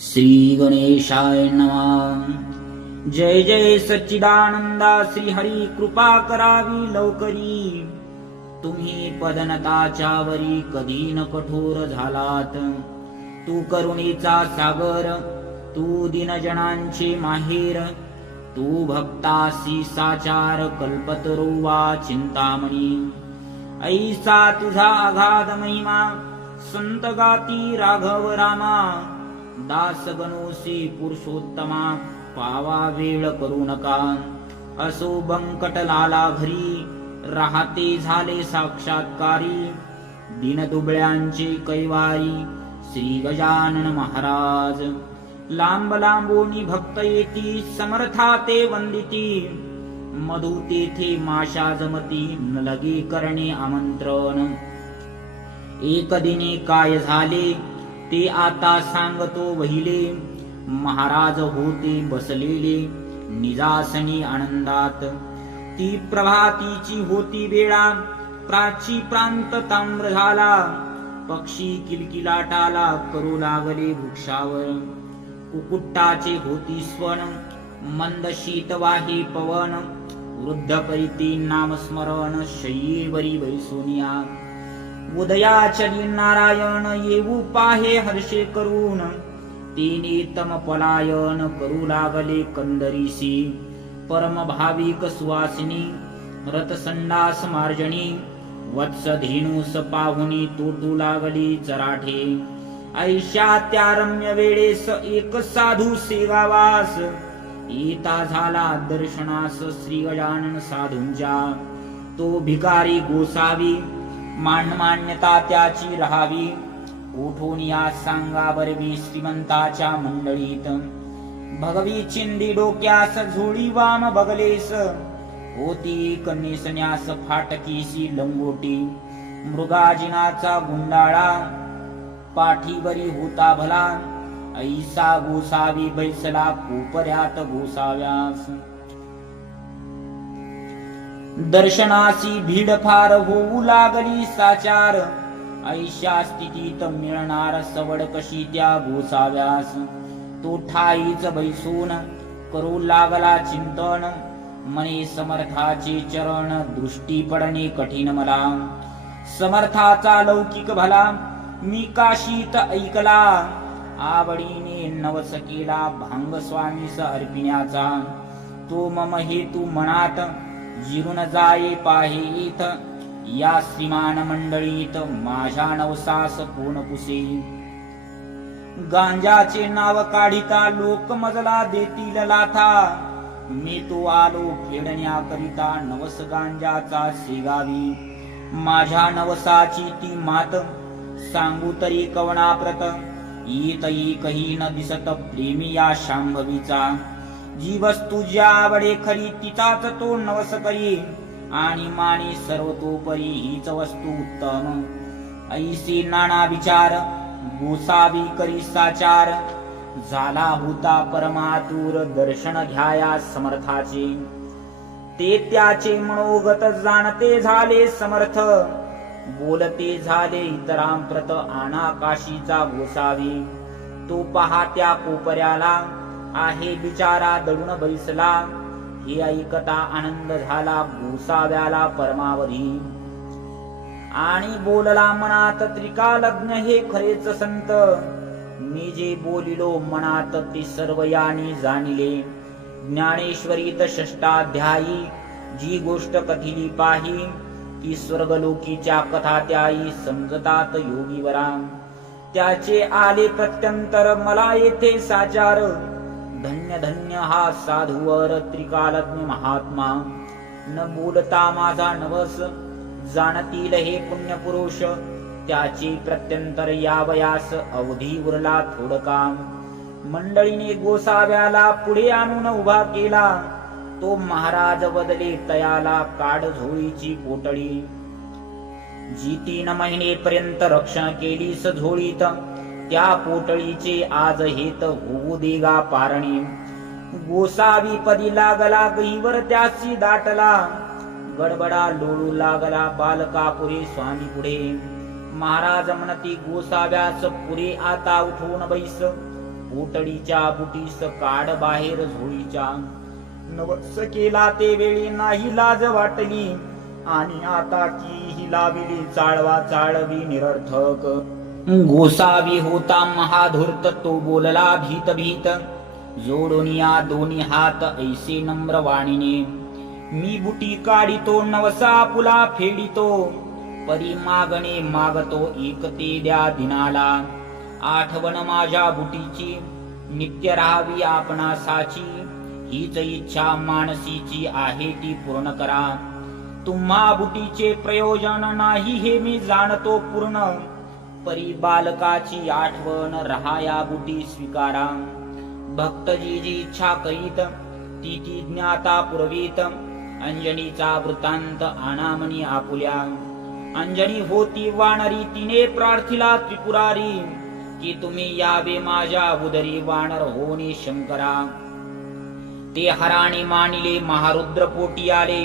श्री गणेशाय नमः। जय जय सच्चिदानंदा श्री हरी, कृपा करावी लवकरी। तुम्ही पदनताच्या वरी कधी न कठोर झालात। तू करुणेचा सागर, तू दीनजनांचे माहेर, तू भक्तासी साचार, कल्पतरू वा चिंतामणी। ऐसा तुझा अगाध महिमा, संत गाती राघव रामा। दास गणोसी पुरुषोत्तमा, पावा वेळ करू नका। असो बंकट लाला घरी, राहते झाले साक्षात्कारी। दीनदुबळ्यांचे कैवारी, श्री गजानन महाराज। लांब लांबोनी भक्त येती, समर्था ते वंदिती। मधु तेथे माशा जमती, न लगे करणे आमंत्रण। एक दिने काय झाले, ते आता सांगतो वहिले। महाराज होते बसलेले, निजासनी आनंदात। ती प्रभातीची होती वेळा, प्राची प्रांत ताम्र झाला। पक्षी किलकिलाटाला करू लागले वृक्षावर। कुकुट्टाचे होती स्वन, मंद शीत वाहे पवन। वृद्ध करीती नामस्मरण, शय्येवरी बैसोनिया। उदयाचली नारायण, येऊ पाहे हर्षे करून। तिने तम पलायन, करू लागले कंदरीसी। परम भाविक सुवासिनी, रथसंडास मार्जनी। वत्स धेनुस पाहुनी, तोटू लागली चराठे। ऐशा त्या रम्य वेळेस, एक साधू सेवावास। येता झाला दर्शनास, श्री गजानन साधूंच्या। तो भिकारी गोसावी, मान्यता त्याची राहावी। उठून या सांगा बरवी, श्रीमंताच्या मंडळीत। भगवी चिंदी डोक्यास, झोळी वाम बगलेस। होती कन्नेसन्यास, फाटकीसी लंगोटी। मृगाजिनाचा गुंडाळा, पाठीवरी होता भला। ऐसा गोसावी बैसला, कोपऱ्यात गोसाव्यास। दर्शनासी भीड फार, होऊ लागली साचार। ऐशा स्थितीत मिळणार सवड कशी त्या गोसाव्यास। तो ठाईच बैसून, करू लागला चिंतन। मने समर्थाचे चरण, दृष्टी पडणे कठीण मला। समर्थाचा लौकिक भला, मी काशीत ऐकला। आवडीने नवस केला, भांग स्वामीस अर्पिण्याचा। तो मम हेतू मनात, जिरून जाये पाहेत। या श्रीमान मंडळीत, माझ्या नवसास कोण पुसे। गांजाचे नाव काढिता, लोक मजला देतील लाथा। मी तो आलो फेडण्याकरिता, नवस गांजाचा सेगावी। माझ्या नवसाची ती मात, सांगू तरी कवनाप्रत। येत एकही न दिसत, प्रेमी या शांभवीचा। जी वस्तू ज्या आवडे खरी, तिचाच तो नवस करी। आणि माने सर्वतोपरी, हीच वस्तू उत्तम। ऐसी नाना विचार, गोसावी करी साचार। झाला होता परमातुर, दर्शन घ्याया समर्थाचे। ते त्याचे मनोगत जाणते झाले समर्थ। बोलते झाले इतरांप्रत, आणा काशीचा गोसावी। तो पहा त्या कोपऱ्याला, आहे बिचारा दडून बैसला। हे ऐकता आनंद झाला गोसाव्याला परमावधी। आणि बोलला मनात, त्रिकालज्ञ हे खरेच संत। मी जे बोलिलो मनात, ते सर्व यानी जाणिले। ज्ञानेश्वरीत षष्टाध्यायी, जी गोष्ट कथिली पाही। ती स्वर्गलोकीच्या कथा त्याई, समजतात योगीवरा। त्याचे आले प्रत्यंतर, मला येथे साचार। धन्य धन्य हा साधूवर, त्रिकालज्ञ महात्मा। न बोलता माझा नवस, जाणतील हे पुण्यपुरुष। त्याचे प्रत्यंतर यावयास, अवधी उरला थोडका। मंडळीने गोसाव्याला पुढे आणून उभा केला। तो महाराज बदले तयाला, काढ झोळीची पोटळी। जी 3 महिनेपर्यंत रक्षण केलीस झोळीत, त्या पोटळीचे आज हेत होऊ देगा पारणे। गोसावी पदी लागला, गहीवर त्याची दाटला। गडबडा लोळू लागला, बालका पुढे स्वामी पुढे। महाराज म्हणती गोसाव्यास, पुरे आता उठून बैस। पोटडीच्या बुटीस काढ बाहेर झोळीच्या. नवस केला ते वेळी नाही लाज वाटली, आणि आता की ही लाविली चाळवा चाळवी निरर्थक. गोसावी होता महाधूर्त तो बोलला भीत भीत, जोडून या दोन्ही हात ऐसे नम्र वाणीने. मी बुटी काढितो नवसा पुला फेडितो, परी मागणे मागतो एक ते द्या दिनाला. आठवण माझ्या बुटीची नित्य राहावी आपणासाची, हीच इच्छा मानसीची आहे ती पूर्ण करा. तुम्हा बुटीचे प्रयोजन नाही हे मी जाणतो पूर्ण, परी बालकाची आठवण रहाया बुटी स्वीकारा. भक्त जी जी इच्छा करीत ती ती ज्ञाता पुरवीत, अंजनीचा वृत्तांत आणामनी आपुल्या. अंजनी होती वानरी तिने प्रार्थिला त्रिपुरारी, की तुम्ही यावे माझ्या उदरी वानर होनी शंकरा. ते हराणी मानिले महारुद्र पोटी आले,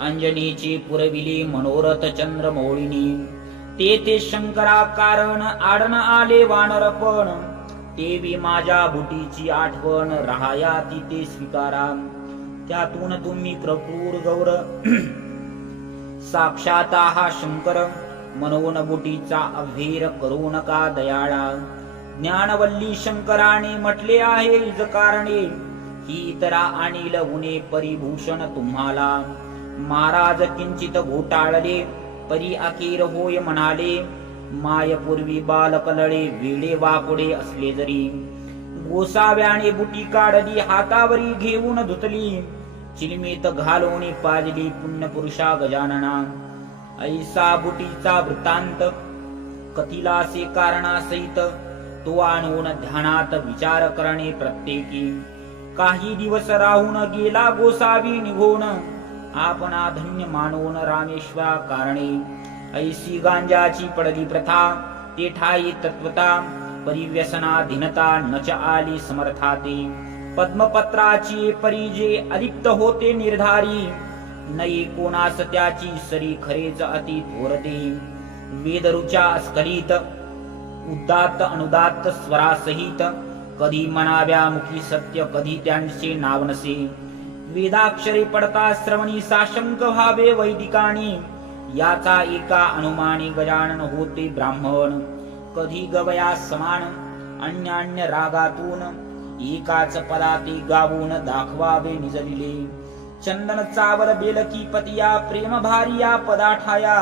अंजनीची पुरविली मनोरथ चंद्रमौळिनी. ते शंकरा कारण आडन आले वानरपण, तेवी माझ्या बुटीची आठवण रहाया ती स्वीकारा. त्यातून तुम्ही प्रक्रूर गौर साक्षात हा शंकर, मनोन बुटीचा अभेर करू नका दयाळा. ज्ञानवल्ली शंकराने म्हटले आहे इज कारणे, ही इतरा आणील उणे परिभूषण तुम्हाला. महाराज किंचित घोटाळले परी अखेर होय म्हणाले, मायपूर्वी बालकलळे वेळे वाकुडे असले जरी. गोसाव्याने बुटी काढली हातावरी घेऊन धुतली, चिलमीत घालून पाजली पुण्यपुरुषा गजानना. ऐसा बुटीचा वृत्तांत कथिलासे कारणासहित, तो आणून ध्यानात विचार करणे प्रत्येकी. काही दिवस राहून गेला गोसावी निघून, आपणा धन्य मानून रामेश्वरा कारणे. ऐसी गांजाची पडली प्रथा ते ठाई तत्वता, परिव्यसनाधीनता नच आली समर्थाते. पद्मपत्राची परिजे अलिप्त होते निर्धारी, नई कोणास त्याची सरी खरेच अति थोरते. वेदरुचा स्खलित उदात्त अनुदात्त स्वरासहित, कधी मनाव्या मुखी सत्य कधी त्यांचे नाव नसे. वेदाक्षरे पडता श्रवणी साशंक व्हावे वैदिकानी, याचा एका अनुमानी गजानन होते ब्राह्मण. कधी गवया समान अन्यान्य रागातून, एकाच पदाते गावून दाखवावे निजविले. चंदन चावल बेलकी पतिया प्रेम भारिया पदाठाया,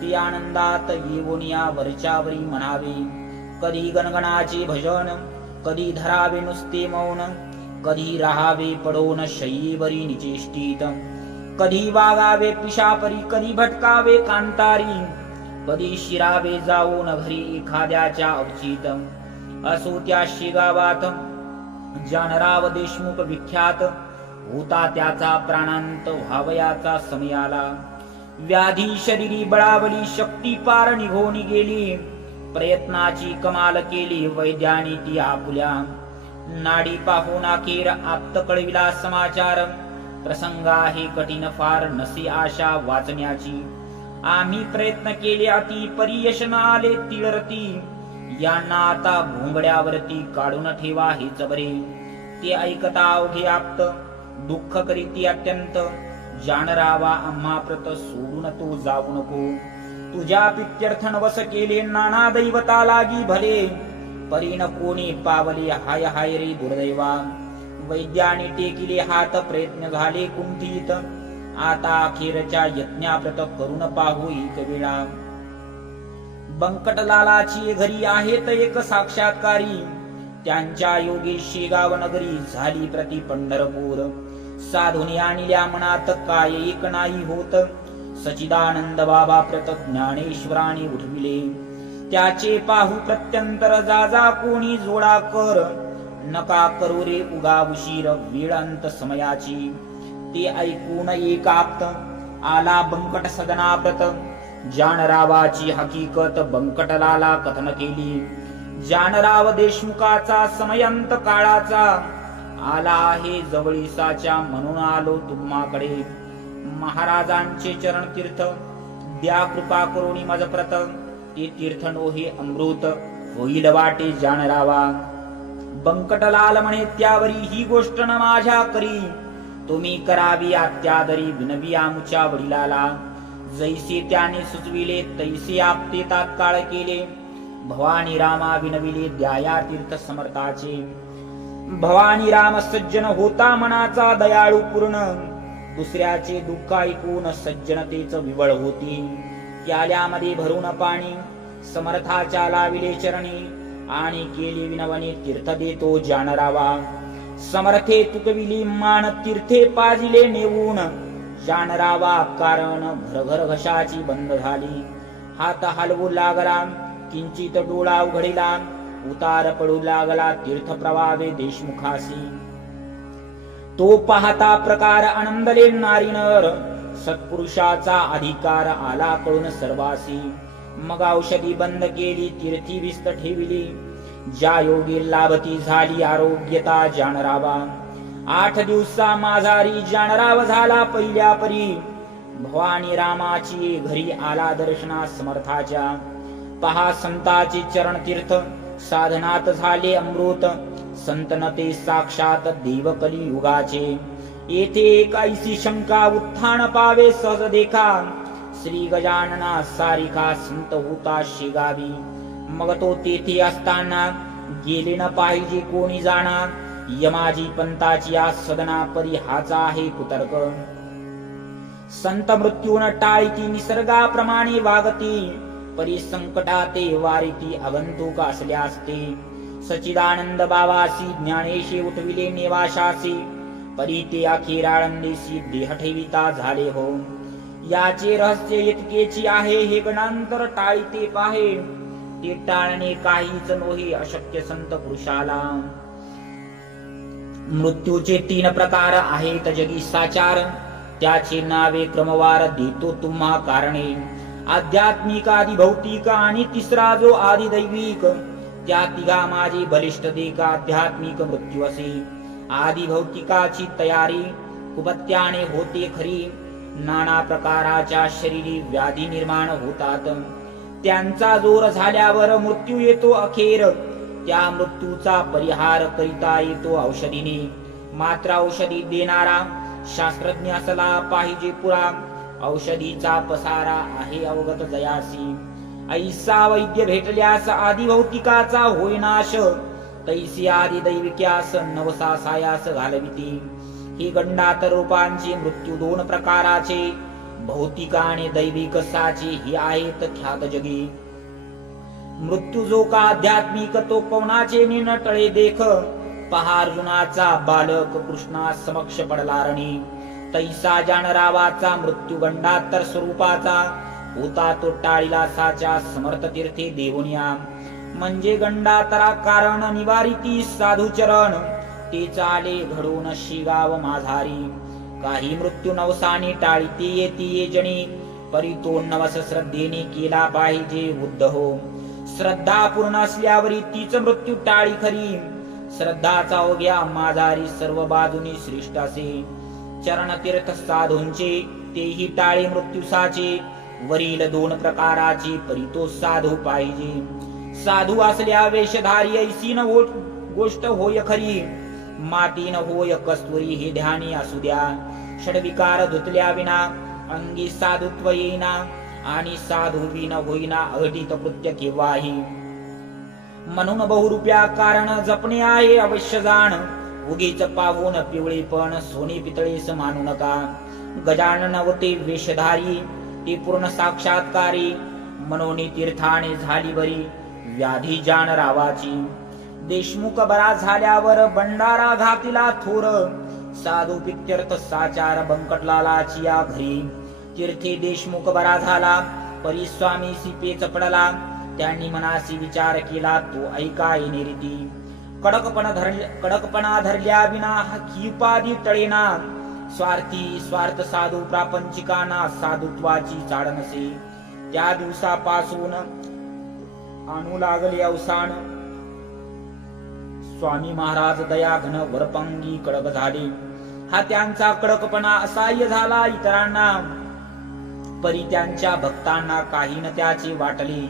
ते आनंदात येऊन या वरच्यावरी म्हणावे. कधी गणगणाचे भजन कधी धरावे नुसते मौन, कधी राहावे पडोन शयीवरी निचेष्टित. कधी वागावे पिशापरी कधी भटकावे कांतारी, कधी शिरावे जाऊन घरी एखाद्याच्या अवचित. असो त्या शेगावात जानराव देशमुख विख्यात, होता त्याचा प्राणांत व्हावयाचा समयाला. व्याधी शरीरी बळावली शक्ती पार निघून गेली, प्रयत्नाची कमाल केली वैद्यानी ती आपुल्या. नाडी पाहून अखेर आप्त कळविला समाचार, प्रसंग आहे कठीण फार नसे आशा वाचण्याची. आम्ही प्रयत्न केले अति परियश न आले तिळरती, यांना आता भोंगड्यावरती काढून ठेवा हेच बरे. ते ऐकता अवघे आप्त दुःख करीती अत्यंत, जानरावा आम्हा प्रत सोडून तो जाऊ नको. तुझ्या पित्यर्थ नवस केले नाना दैवता लागी भले, परीन कोणी पावले हाय हाय रे दुर्दैवा. वैद्याने टेकिले हात प्रयत्न झाले कुंठित, आता अखेरच्या यज्ञाप्रत करून पाहू एक वेळा. बंकटलालाची घरी आहेत एक साक्षात्कारी, त्यांच्या योगी शेगाव नगरी झाली प्रति पंढरपूर. साधुनी आणल्या मनात काय एक नाही होत, सचिदानंद बाबा प्रत ज्ञानेश्वराने उठविले. त्याचे पाहू प्रत्यंतर जा कोणी जोडा कर, नका करू रे उगा उशीर वेळ अंत समयाची. ते ऐकून एक आप्त आला बंकट सदनाप्रत, जानरावाची हकीकत बंकटलाला कथन केली. जानराव देशमुखाचा समयंत काळाचा, आला आहे जवळीसाच्या म्हणून आलो तुम्हाकडे. महाराजांचे चरण तीर्थ द्या कृपा करुणी मज प्रत, ते तीर्थ नो हे अमृत होईल वाटे जानरावा. बंकटलाल म्हणे त्यावरी ही गोष्ट न माझ्या करी, तुम्ही करावी आत्यादरी विनवी आमुच्या वडिलाला. जैसे त्याने सुचविले तैसे आपते तात्काळ केले, भवानी रामा विनविले द्याया तीर्थ समर्थाचे. भवानी राम सज्जन होता मनाचा दयाळू पूर्ण, दुसऱ्याचे दुःख ऐकून सज्जनतेच विवळ होती. प्याल्यामध्ये भरून पाणी समर्थाच्या लाविले चरणी, आणि केली विनवणे तीर्थ देतो जानरावा. समर्थे तुकविली मान तीर्थे पाजिले नेऊन, जानरावा कारण घरघर घशाची बंद झाली. हात हलवू लागला किंचित डोळा उघडिला, उतार पडू लागला तीर्थ प्रवावे देशमुखासी. तो पाहता प्रकार आनंदले नारी नर, सत्पुरुषाचा अधिकार आला कळून सर्वासी. मग औषधी बंद केली तीर्थी विस्त ठेविली, ज्या योगी लाभती झाली आरोग्यता जानरावा. 8 दिवसा माझारी जानराव झाला पहिल्या परी, भवानी रामाची घरी आला दर्शना समर्थाच्या. पहा संताचे चरण तीर्थ साधनात झाले अमृत, संतनते साक्षात देव कलियुगाचे. येथे एक ऐसी शंका उत्थान पावे सहज देखा, श्री गजानना सारिका संत होता शेगावी. मग तो तेथे असताना गेले न पाहिजे कोणी जाणा, यमाजी पंताची या सदना परी हाचा आहे कुतर्क. संत मृत्यून टाळीती निसर्गाप्रमाणे वागती, परी संकटाते वारिती आगंतुक असल्या असते. सचिदानंद बाबासी ज्ञानेशी उठविले निवाशासी, परी ते अखेराळंदेशी देह ठेविता झाले हो. याचे रहस्य इतकेची आहे हे गणांतर टाळीते पाहे, ते टाळणे काहीच नोही अशक्य संत पुरुषाला. मृत्यूचे 3 प्रकार आहेत जगी साचार, त्याचे नावे क्रमवार देतो तुम्हा कारणे. आध्यात्मिक आदि भौतिक आणि तिसरा जो आदि दैविक, त्या तिघा माझी बलिष्ठ देका आध्यात्मिक मृत्यू असे. आदि भौतिकाची तयारी कुपत्याने होते खरी, नाना प्रकाराच्या शरीरी व्याधी निर्माण होतात. त्यांचा जोर झाल्यावर मृत्यू येतो अखेर, त्या मृत्यूचा परिहार करिता येतो औषधीने. मात्र औषधी देणारा शास्त्रज्ञ असला पाहिजे पुरा, औषधीचा पसारा आहे अवगत जयासी. ऐसा वैद्य भेटल्यास आदि भौतिकाचा होय नाश, तैसी आदि दैविक्यास नवसा सायास घालविती. ही गंडात रूपांची मृत्यू 2 प्रकाराचे, भौतिक आणि दैविक साचे ही आहेत ख्यात जगी. मृत्यू जो का आध्यात्मिक तो पवनाचे निनटळे देख, पहा अर्जुनाचा बालक कृष्णा समक्ष पडला रणी. तैसा जानरावाचा मृत्यू गंडातर स्वरूपाचा, होता तो टाळीला साच्या समर्थ तीर्थे देवुनिया. म्हणजे गंडातरा कारण निवारिती साधू चरण, ते चाले घडून शिगाव माझारी. काही मृत्यू नवसाने टाळीते येते जणी, परी तो नवस श्रद्धेने केला पाहिजे बुद्ध हो. श्रद्धा पूर्ण असल्यावरी तीच मृत्यू टाळी खरी, श्रद्धाचा ओघ्या माझारी सर्व बाजूनी श्रेष्ठ असे. चरण तीर्थ साधूंचे तेही टाळे मृत्यूसाचे, वरील 2 प्रकाराची परी तो साधू पाहिजे. साधू असल्या वेशधारी ऐसी न गोष्ट होय खरी, माती न होय कस्तुरी हे ध्यानी असू द्या. षडविकार धुतल्या विना अंगी साधुत्व येईना, आणि साधू विन होईना अघटित कृत्य केव्हाही. म्हणून बहुरूप्या कारण जपणे आहे अवश्य जाण, उगीच पाहून पिवळे पण सोने पितळेस मानू नका. गजानन होते वेशधारी ते पूर्ण साक्षात्कारी, मनोनी तीर्थाने झाली बरी व्याधी जानरावाची. देशमुख बरा झाल्यावर भंडारा घातिला थोर, साधू पित्यर्थ साचार बंकटलालाची या घरी. तीर्थे देशमुख बरा झाला परी स्वामी सिपेच पडला, त्यांनी मनासी विचार केला तो ऐका येणे रीती. कडकपणा धरल्या विना ही उपाधी टळेना, स्वार्थी स्वार्थ साधू प्रापंचिकांना साधुत्वाची चाड नसे. त्या दिवसापासून आणू लागले अवसान, स्वामी महाराज दया घन वरपंगी कडक झाले. हा त्यांचा कडकपणा असह्य झाला इतरांना, परी त्यांच्या भक्तांना काही न त्याचे वाटले.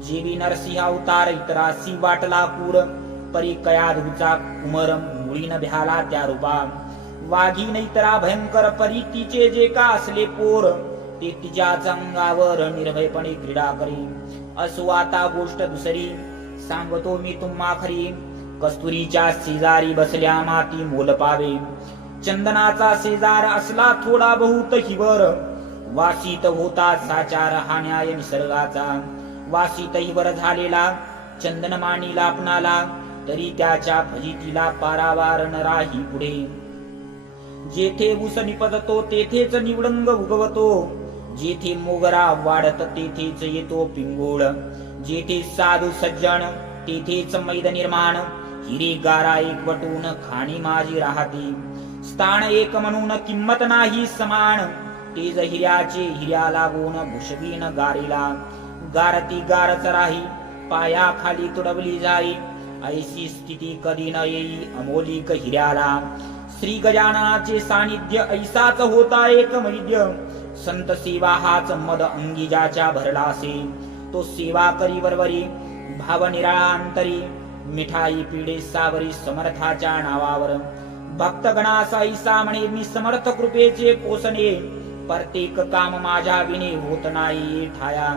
जेवी नरसिंह अवतार इतरासी वाटला पूर, परी कयाधूचा कुमर मुळीन भ्याला त्या रूपा वाघी नैतरा भयंकर परी तिचे जे का असले पोर ते तिच्याच अंगावर निर्भयपणे क्रीडा करी असो आता गोष्ट दुसरी सांगतो मी तुम्हा खरी कस्तुरीच्या शेजारी बसल्या माती मोल पावे चंदनाचा शेजार असला थोडा बहुत हिवर वासित होता साचार हा न्याय निसर्गाचा वासित हिवर झालेला चंदनमानी लापणाला तरी त्याच्या फजितीला पारावार न राही पुढे जेथे ऊस निपजतो तेथेच निवडंग उगवतो जेथे मोगरा वाढत तेथेच येतो पिंगुळ जेथे साधू सज्जन तेथेच मैद निर्माण हिरे गारा एकवटून खाणी माझी राहते स्थान एक म्हणून किंमत नाही समान तेज हिऱ्याचे हिऱ्या लागून भुषवीन गारीला गारती गारच राही पाया खाली तुडवली जाई ऐशी स्थिती कधी न येई अमोलिक हिऱ्याला श्री गजाननाचे सानिध्य ऐसाच होता एक वैद्य संत सेवा हाच मद अंगी ज्याच्या भरला असे तो सेवा करी वरवरी भाव निराळांतरी मिठाई पिढे सावरी समर्थाच्या नावावर भक्तगणास ऐसा म्हणे मी समर्थ कृपेचे पोसणे प्रत्येक काम माझ्या विने होत नाही ठाया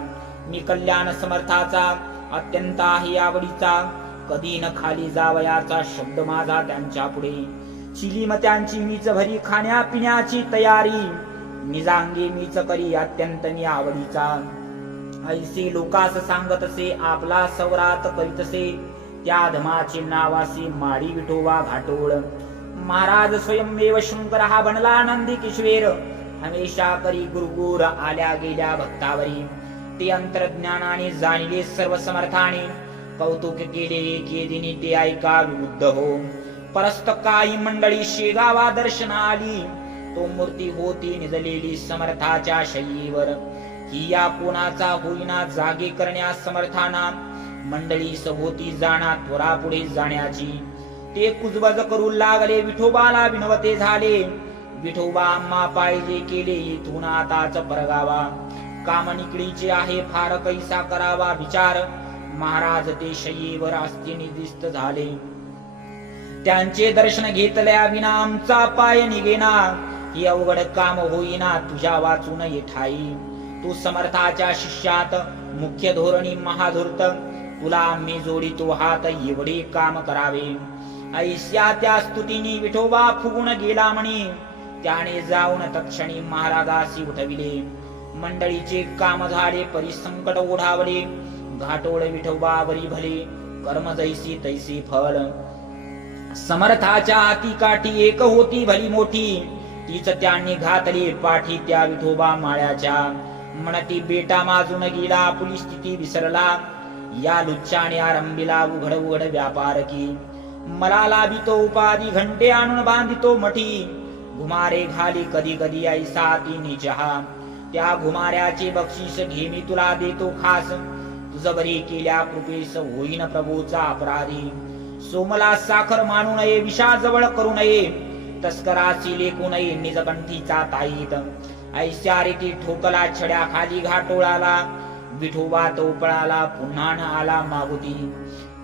मी कल्याण समर्थाचा अत्यंत आहे आवडीचा कधी न खाली जावयाचा शब्द माझा त्यांच्या पुढे चिलीम त्यांची मीच भरी खाण्या पिण्याची तयारी निजांगी मीच करी अत्यंत मी आवडीचा ऐसे लोकास सांगतसे आपला सवरात करीतसे त्या धमाचे नावासी माडी विठोबा घाटोळ महाराज स्वयंमेव शंकर हा बनला नंदी किशोर हमेशा करी गुरुगुर आल्या गेल्या भक्तावरी ते अंतर्ज्ञानाने जाणले सर्व समर्थाने कौतुक केले केदिनी ते ऐका विबुद्ध हो परस्त काही मंडळी शेगावा दर्शना आली तो मूर्ती होती निजलेली समर्थाच्या शय्येवर ही या कोणाचा होईना जागे करण्यास समर्थाना मंडळी सभोवती जाणा त्वरा पुढे जाण्याची ते कुजबज करू लागले विठोबाला विनवते झाले विठोबा आम्हा पाहिजे केले इथून आताच परगावा काम निकडीचे आहे फार कैसा करावा विचार महाराज ते शय्येवर असते निदिष्ट झाले त्यांचे दर्शन घेतल्या विना आमचा पाय निघेना ही अवघड काम होईना तुझ्या वाचून ये ठाई तू समर्थाच्या शिष्यात मुख्य धोरणी महाधूर्त तुला आम्ही जोडितो हात एवढे काम करावे ऐस्या त्या स्तुतीने विठोबा फुगून गेला म्हणे त्याने जाऊन तत्क्षणी महाराजासी उठविले मंडळीचे काम झाले परिसंकट ओढावले घाटोळ विठोबावरी भले कर्म जैसी तैसी फळ समर्थाच्या हाती काठी एक होती भली मोठी तीच त्यांनी घातली पाठी त्या विठोबा माळ्याच्या म्हणती बेटा माजून गेला आपली स्थिती विसरला या लुच्चाने आरंभीला उघड उघड व्यापार की मला लाभितो उपाधी घंटे आणून बांधितो मठी घुमारे घाली कधी कधी ऐसा ती चहा त्या घुमाऱ्याचे बक्षीस घे मी तुला देतो खास तुझ बरी केल्या कृपेस होईन प्रभूचा अपराधी सोमला साखर मानू नये विषाजवळ करू नये तस्कराची लेखू नये निजकंठीचा ताईत ऐश्या रीती ठोकला छड्या खाली घाटोळाला विठोबा तो पळाला पुन्हा न आला मागुती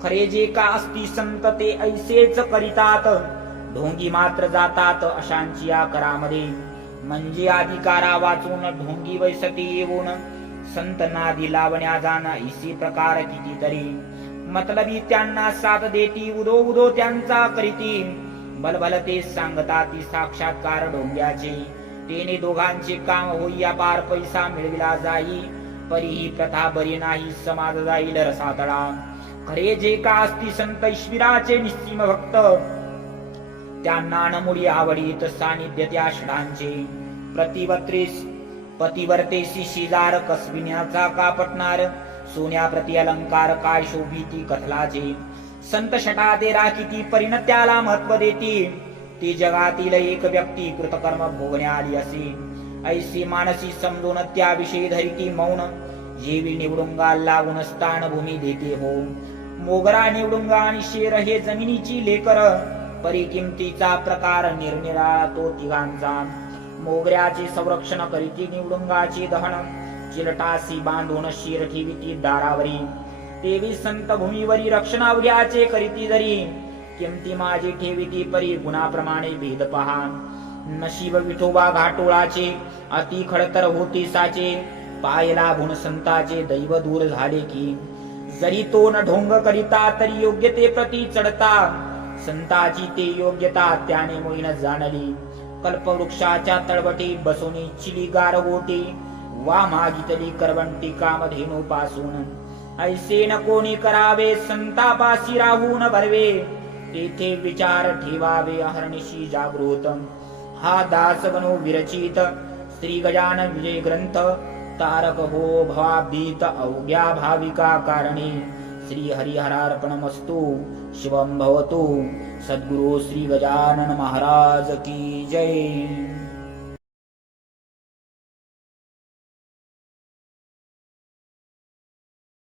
खरे जे का असती संत ते ऐसेच करीतात ढोंगी मात्र जातात अशांची या करामध्ये म्हणजे अधिकारा वाचून ढोंगी वैसती येऊन संत नादी लावण्या जाणं इसी प्रकार कितीतरी मतलबी त्यांना साथ देती उदो उदो त्यांचा करीती बलबल ते सांगता ती साक्षात्कार ढोंग्याचे तेने दोघांचे काम होईया पार पैसा मिळविला जाई परी ही प्रथा बरी नाही समाज जाईल रसातळा खरे जे का असती संत ईश्वराचे निस्सीम भक्त त्यांना नमुडी आवडीत सानिध्य त्या षडांचे पतिवर्तेसी शेजार कसविण्याचा का पटणार सोन्या प्रति अलंकार काय शोभिती कथलाचे संत षटाते राखीती परिणत्याला महत्व देती ती जगातील एक व्यक्ती कृतकर्म भोगण्या आली असे ऐसी मानसी समजून त्याविषयी धरिती मौन जेवी निवडुंगा लागून स्थान भूमी देते हो मोगरा निवडुंगा आणि शेर हे जमिनीची लेकर परिकिमतीचा प्रकार निरनिराळा तो तिघांचा मोगऱ्याचे संरक्षण करीती निवडुंगाचे दहन चिलटासी बांधून शेर ठेविती दारावरी तेवी संत भूमीवरी रक्षणावघ्याचे करीती जरी किमती माझी ठेविती परी गुणाप्रमाणे भेद पहा नशीब विठोबा घाटोळाचे अति खडतर होती साचे पाय लागून संताचे दैव दूर झाले की जरी तो न ढोंग करिता तरी योग्यते प्रती चढता संताची ते योग्यता त्याने मोईन जाणली कल्पवृक्षाच्या तळवटी बसोनी चिली गार गोटी वा मागितली करवंटी कामधेनु पासून ऐसे न कोणी करावे संतापासी राहून भरवे तेथे विचार ठेवावे अहर्निशी जागृत हा दास बनो विरचित श्री गजानन विजय ग्रंथ तारक हो भवाभीत अवघ्या भाविका कारणे श्री हरिहरार्पणमस्तु शिवं भवतु सद्गुरु श्री गजानन महाराज की जय।